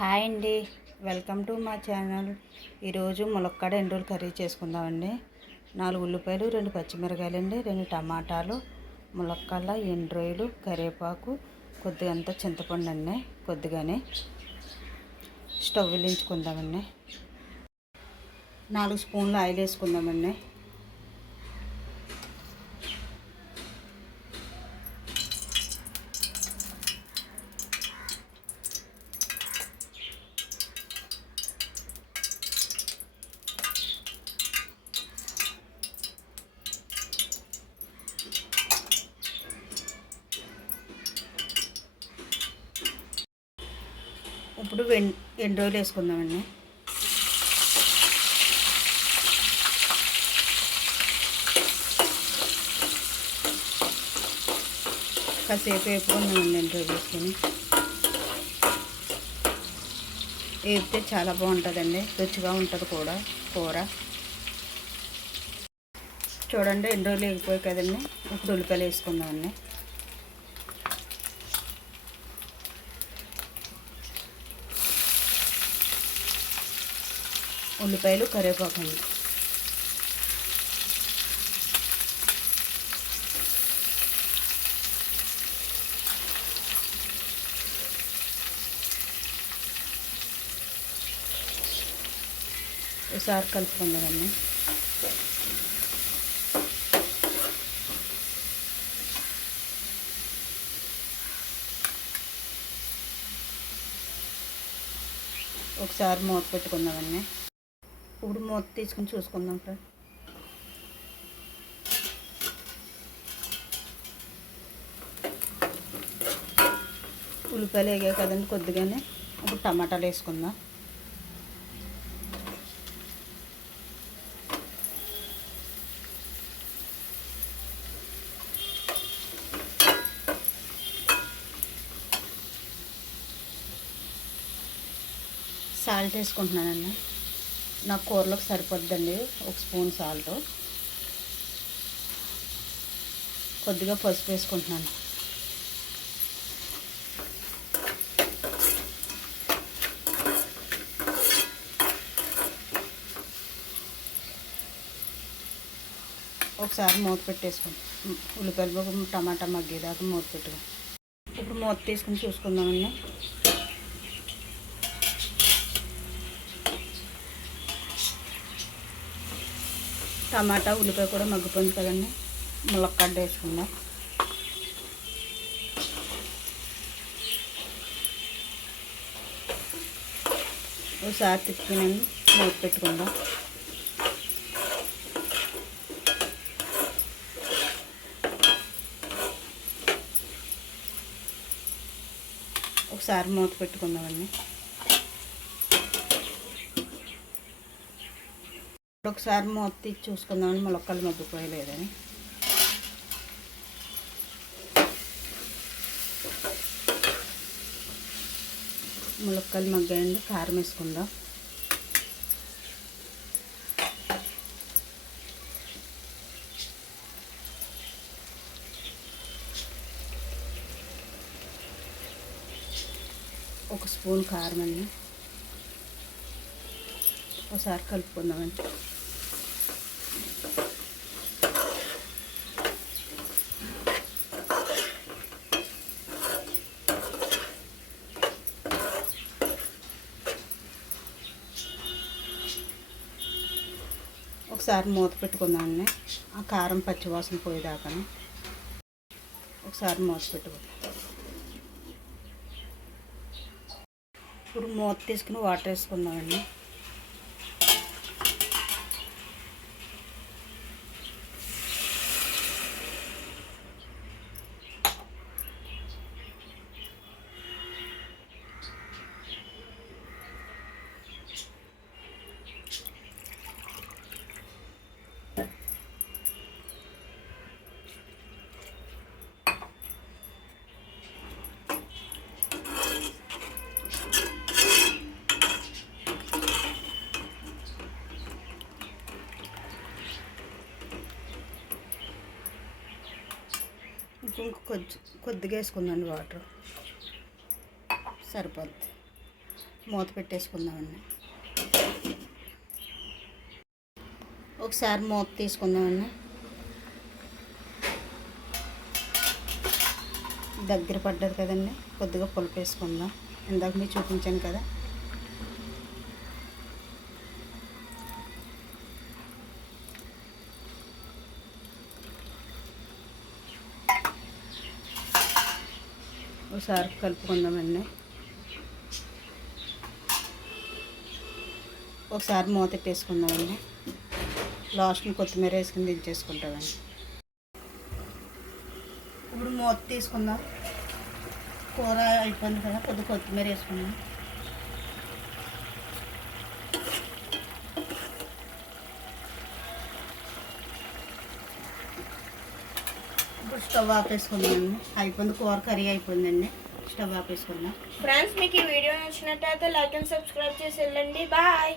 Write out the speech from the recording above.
Hi అండి, welcome to మా channel. ఈరోజు ములక్కాడ ఎండ్రోలు కర్రీ చేసుకుందామండి. 4 ఉల్లిపాయలు, 2 పచ్చిమిరకాయలండి, 2 టమాటాలు, ములక్కాడ ఎండ్రోయిలు, కరివేపాకు, కొద్దిగా అంతా చింతపండు అండి. కొద్దిగానే స్టవ్ వెలిగించుకుందామండి. 4 స్పూన్లు ఆయిల్ వేసుకుందామండి. ఇప్పుడు ఎండ్రోయిలు వేసుకుందామండి. కాసేపు వేపుకుందామండి. ఎండ్రోయిలు వేసుకొని వేపితే చాలా బాగుంటుందండి, రుచిగా ఉంటుంది కూడా కూర. చూడండి, ఎండ్రోయిలు వేగిపోయి కదండి. ఇప్పుడు ఉల్లిపాయలు వేసుకుందామండి. ఉల్లిపాయలు, కరివేపాకు అండి. ఒకసారి కలుపుకుందామండి. ఒకసారి మూత పెట్టుకుందామండి. ఇప్పుడు మూత తీసుకుని చూసుకుందాం ఫ్రెండ్. ఉల్లిపాయలు వేగాయి కదండి కొద్దిగానే. ఇప్పుడు టమాటాలు వేసుకుందాం. సాల్ట్ వేసుకుంటున్నానండి. నాకు కూరలోకి సరిపోద్దండి 1 స్పూన్ సాల్ట్. కొద్దిగా పసుపు వేసుకుంటున్నాను. ఒకసారి మూత పెట్టేసుకుంటాం. ఉల్లిపాయలు టమాటా మగ్గేదాకా మూత పెట్టుకుని ఇప్పుడు మూత తీసుకుని చూసుకుందామండి. టమాటా ఉల్లిపాయ కూడా మగ్గిపోయింది కదండి. ములక్కాడ వేసుకుందాం. ఒకసారి తిప్పుకుని మూత పెట్టుకుందాం. ఒకసారి మూత పెట్టుకుందామండి. ఒకసారి మూత తీసి చూసుకుందామని ములక్కాయలు మగ్గిపోయలేదని. ములక్కాయలు మగ్గాయండి. కారం వేసుకుందాం. ఒక స్పూన్ కారం అండి. ఒకసారి కలుపుకుందామండి. ఒకసారి మూత పెట్టుకుందామండి. ఆ కారం పచ్చివాసన పోయేదాకా ఒకసారి మూత పెట్టుకుందాం. ఇప్పుడు మూత తీసుకుని వాటర్ వేసుకుందామండి. కొద్దిగా వేసుకుందండి వాటర్ సరిపోద్ది. మూత పెట్టేసుకుందామండి. ఒకసారి మూత తీసుకుందామండి. దగ్గర పడ్డది కదండి, కొద్దిగా పులుపు వేసుకుందాం. ఇందాక మీకు చూపించాను కదా. ఒకసారి కలుపుకుందామండి. ఒకసారి మూత పెట్టేసుకుందామండి. లాస్ట్ని కొత్తిమీర వేసుకుని దించేసుకుంటామండి. ఇప్పుడు మూత తీసుకుందాం. కూర అయిపోయింది కదా, కొద్దిగా కొత్తిమీర వేసుకుందాం. ఇప్పుడు స్టవ్ ఆపేసుకుందామండి. అయిపోయింది, కూర కర్రీ అయిపోయిందండి. స్టవ్ ఆపేసుకుందాం. ఫ్రెండ్స్, మీకు ఈ వీడియో నచ్చినట్టయితే లైక్ అండ్ సబ్స్క్రైబ్ చేసి వెళ్ళండి. బాయ్.